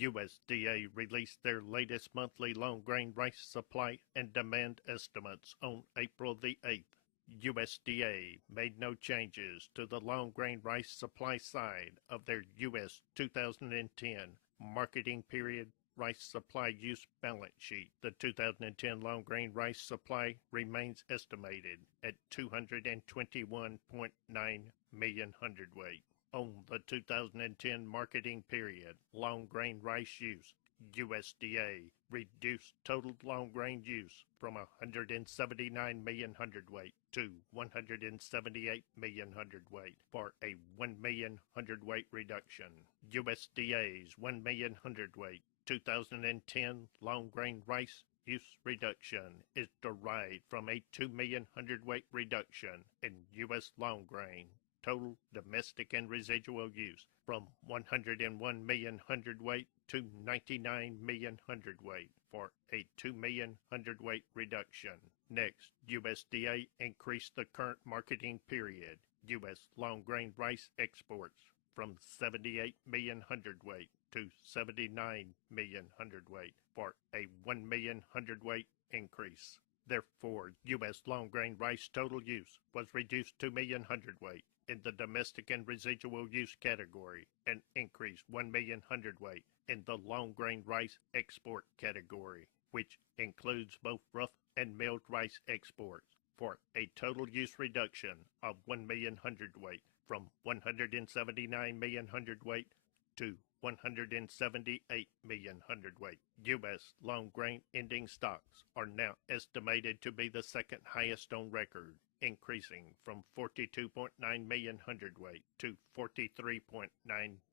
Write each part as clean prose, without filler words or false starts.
USDA released their latest monthly long grain rice supply and demand estimates on April the 8th. USDA made no changes to the long grain rice supply side of their U.S. 2010 marketing period rice supply use balance sheet. The 2010 long grain rice supply remains estimated at 221.9 million hundredweight. On the 2010 marketing period long grain rice use, USDA reduced total long grain use from 179 million hundredweight to 178 million hundredweight for a 1 million hundredweight reduction. USDA's 1 million hundredweight 2010 long grain rice use reduction is derived from a 2 million hundredweight reduction in U.S. long grain total domestic and residual use from 101 million hundredweight to 99 million hundredweight for a 2 million hundredweight reduction. Next, USDA increased the current marketing period U.S. long grain rice exports from 78 million hundredweight to 79 million hundredweight for a 1 million hundredweight increase. Therefore, U.S. long grain rice total use was reduced 2 million hundredweight in the domestic and residual use category and increased 1 million hundredweight in the long grain rice export category, which includes both rough and milled rice exports, for a total use reduction of 1 million hundredweight from 179 million hundredweight to 178 million hundredweight. U.S. long grain ending stocks are now estimated to be the second highest on record, increasing from 42.9 million hundredweight to 43.9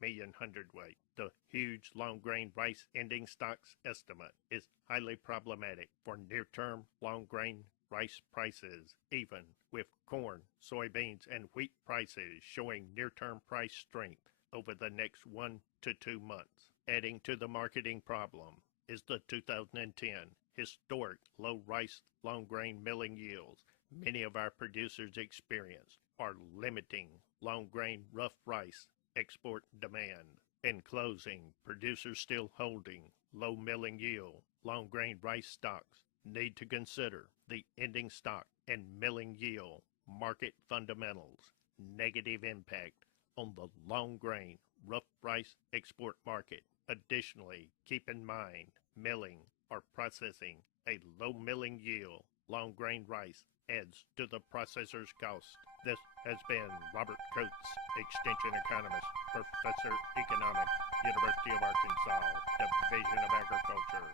million hundredweight. The huge long grain rice ending stocks estimate is highly problematic for near-term long grain rice prices, even with corn, soybeans, and wheat prices showing near-term price strength over the next 1 to 2 months. Adding to the marketing problem is the 2010 historic low rice long grain milling yields many of our producers experience are limiting long grain rough rice export demand. In closing, producers still holding low milling yield long grain rice stocks need to consider the ending stock and milling yield market fundamentals negative impact on the long grain rough rice export market. Additionally, keep in mind milling or processing a low milling yield long grain rice adds to the processor's cost. This has been Robert Coates, Extension Economist, Professor Economics, University of Arkansas, Division of Agriculture.